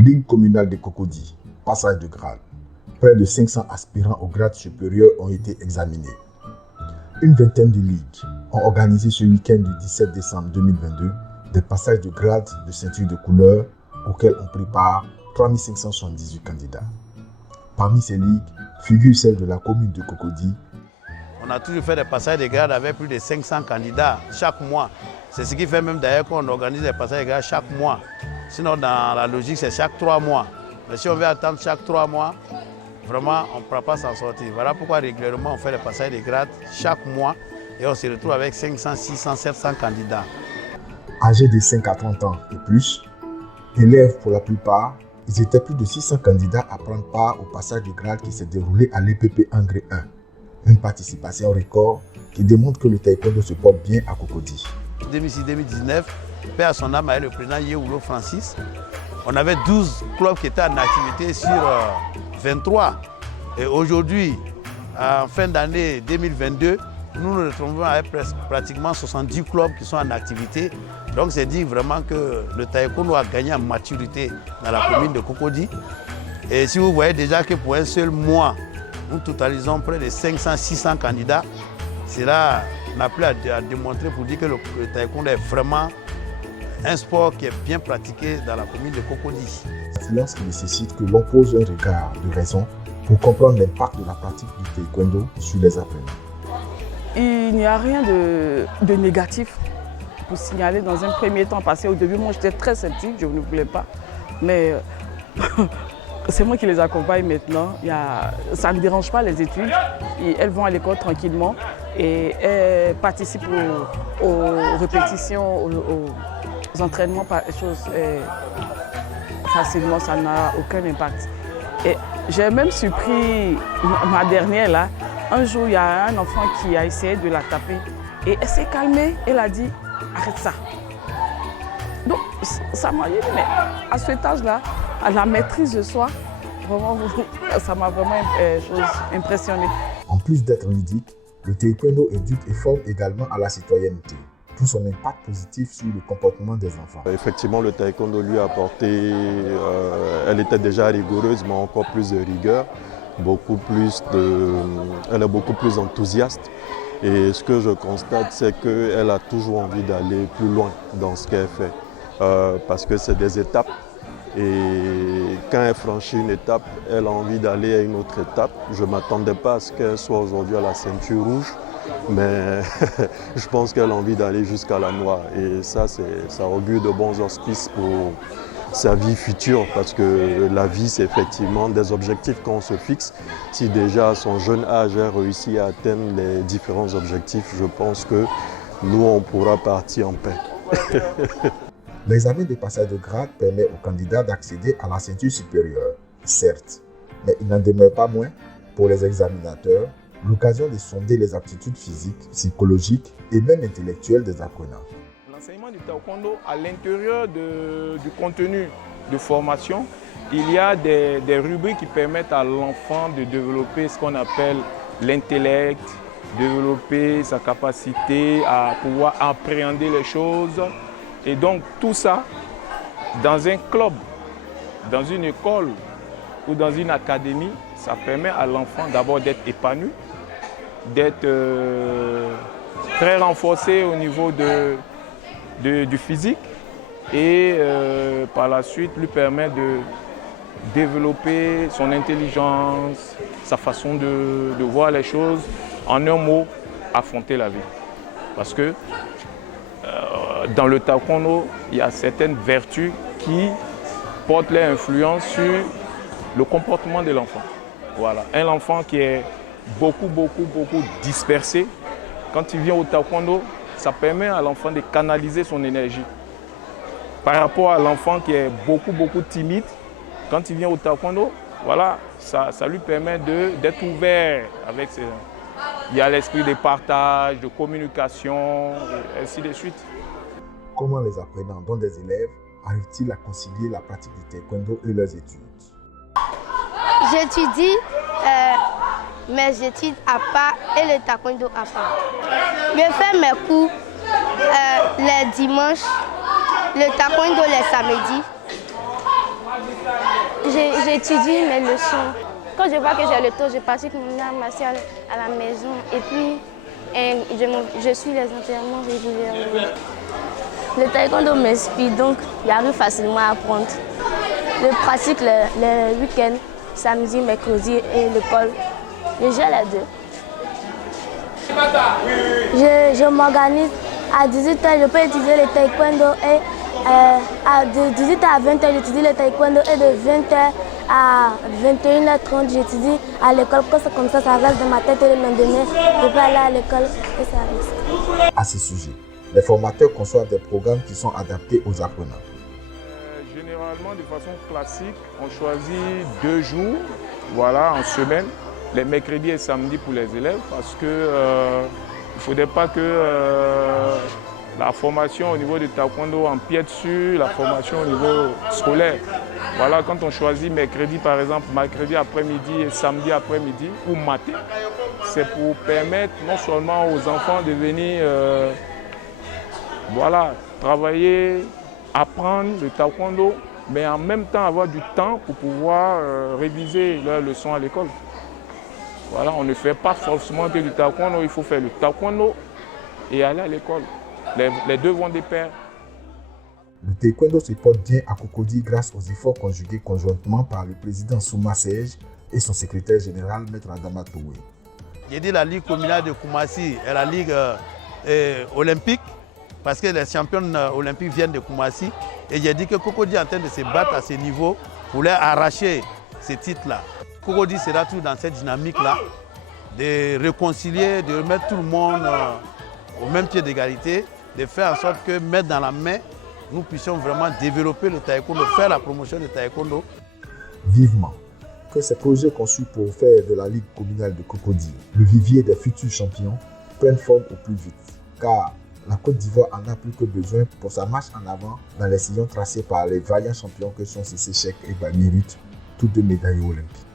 Ligue communale de Cocody, passage de grade. Près de 500 aspirants au grade supérieur ont été examinés. Une vingtaine de ligues ont organisé ce week-end du 17 décembre 2022 des passages de grade de ceinture de couleur auxquels ont pris part 3578 candidats. Parmi ces ligues figure celle de la commune de Cocody. On a toujours fait des passages de grade avec plus de 500 candidats chaque mois. C'est ce qui fait même d'ailleurs qu'on organise des passages de grade chaque mois. Sinon, dans la logique, c'est chaque 3 mois. Mais si on veut attendre chaque 3 mois, vraiment, on ne pourra pas s'en sortir. Voilà pourquoi régulièrement, on fait des passages de grade chaque mois et on se retrouve avec 500, 600, 700 candidats. Âgés de 5 à 30 ans et plus, élèves pour la plupart, ils étaient plus de 600 candidats à prendre part au passage de grade qui s'est déroulé à l'EPP Engrais 1. Une participation record qui démontre que le taekwondo se porte bien à Cocody. 2006-2019, paix à son âme avec le président Yewulo Francis, on avait 12 clubs qui étaient en activité sur 23. Et aujourd'hui, en fin d'année 2022, nous nous retrouvons avec pratiquement 70 clubs qui sont en activité. Donc c'est dire vraiment que le taekwondo a gagné en maturité dans la commune de Cocody. Et si vous voyez déjà que pour un seul mois, nous totalisons près de 500-600 candidats, cela n'a plus à démontrer pour dire que le taekwondo est vraiment un sport qui est bien pratiqué dans la commune de Cocody. Silence qui nécessite que l'on pose un regard de raison pour comprendre l'impact de la pratique du taekwondo sur les apprenants. Il n'y a rien de négatif pour signaler dans un premier temps, parce qu'au début, moi j'étais très sceptique, je ne voulais pas, mais c'est moi qui les accompagne maintenant. Ça ne dérange pas les études, elles vont à l'école tranquillement et elles participent aux répétitions, aux entraînements par choses facilement, ça n'a aucun impact. Et j'ai même surpris ma dernière là. Un jour, il y a un enfant qui a essayé de la taper et elle s'est calmée. Elle a dit arrête ça. Donc ça m'a dit, mais à cet âge-là, à la maîtrise de soi, vraiment, ça m'a vraiment impressionné. En plus d'être ludique, le taekwondo éduque et forme également à la citoyenneté. Tout son impact positif sur le comportement des enfants. Effectivement, le taekwondo lui a apporté, elle était déjà rigoureuse, mais encore plus de rigueur, elle est beaucoup plus enthousiaste. Et ce que je constate, c'est qu'elle a toujours envie d'aller plus loin dans ce qu'elle fait, parce que c'est des étapes. Et quand elle franchit une étape, elle a envie d'aller à une autre étape. Je ne m'attendais pas à ce qu'elle soit aujourd'hui à la ceinture rouge. Mais je pense qu'elle a envie d'aller jusqu'à la noire et ça augure de bons auspices pour sa vie future parce que la vie c'est effectivement des objectifs qu'on se fixe. Si déjà à son jeune âge elle réussit à atteindre les différents objectifs, je pense que nous on pourra partir en paix. L'examen de passage de grade permet aux candidats d'accéder à la ceinture supérieure, certes, mais il n'en demeure pas moins pour les examinateurs l'occasion de sonder les aptitudes physiques, psychologiques et même intellectuelles des apprenants. L'enseignement du taekwondo, à l'intérieur du contenu de formation, il y a des rubriques qui permettent à l'enfant de développer ce qu'on appelle l'intellect, développer sa capacité à pouvoir appréhender les choses. Et donc tout ça, dans un club, dans une école ou dans une académie, ça permet à l'enfant d'abord d'être épanoui, d'être très renforcé au niveau du physique et par la suite lui permet de développer son intelligence, sa façon de voir les choses, en un mot, affronter la vie. Parce que dans le taekwondo, il y a certaines vertus qui portent leur influence sur le comportement de l'enfant. Voilà. Un enfant qui est beaucoup dispersé, quand il vient au taekwondo, ça permet à l'enfant de canaliser son énergie. Par rapport à l'enfant qui est beaucoup timide, quand il vient au taekwondo, voilà, ça lui permet d'être ouvert avec ses... Il y a l'esprit de partage, de communication, et ainsi de suite. Comment les apprenants, dont des élèves, arrivent-ils à concilier la pratique du taekwondo et leurs études? J'étudie mes études à part et le taekwondo à part. Je fais mes cours les dimanches, le taekwondo les samedis j'étudie mes leçons. Quand je vois que j'ai le temps, je pratique mon art martial à la maison et puis je suis les entraînements régulièrement. Le taekwondo m'inspire, donc j'arrive facilement à apprendre. Je pratique les week-ends, samedi, mercredi et l'école. Je gère les deux. Je m'organise. À 18h, je peux étudier le taekwondo et de 18h à 20h, j'étudie le taekwondo et de 20h à 21h30, j'étudie à l'école. Quand c'est comme ça reste dans ma tête et le lendemain, je peux aller à l'école et ça reste. À ce sujet, les formateurs conçoivent des programmes qui sont adaptés aux apprenants. Généralement, de façon classique, on choisit 2 jours en semaine, les mercredis et samedis pour les élèves, parce que il ne faudrait pas que la formation au niveau du taekwondo empiète sur la formation au niveau scolaire. Voilà, quand on choisit mercredi par exemple, mercredi après-midi et samedi après-midi ou matin, c'est pour permettre non seulement aux enfants de venir travailler, apprendre le taekwondo, mais en même temps avoir du temps pour pouvoir réviser leurs leçons à l'école. Voilà, on ne fait pas forcément que du taekwondo, il faut faire le taekwondo et aller à l'école. Les deux vont de pair. Le taekwondo se porte bien à Cocody grâce aux efforts conjugués conjointement par le président Souma Serge et son secrétaire général, Maître Adama Toué. J'ai dit la Ligue communale de Koumassi est la Ligue olympique parce que les championnes olympiques viennent de Koumassi. Et j'ai dit que Cocody est en train de se battre à ce niveau pour leur arracher ces titres-là. Cocody sera toujours dans cette dynamique-là, de réconcilier, de remettre tout le monde au même pied d'égalité, de faire en sorte que, mettre dans la main, nous puissions vraiment développer le taekwondo, faire la promotion du taekwondo. Vivement que ces projets conçus pour faire de la Ligue communale de Cocody le vivier des futurs champions prennent forme au plus vite, car la Côte d'Ivoire en a plus que besoin pour sa marche en avant dans les sillons tracés par les vaillants champions que sont Cissé Cheick et Bamérut, tous 2 médaillés olympiques.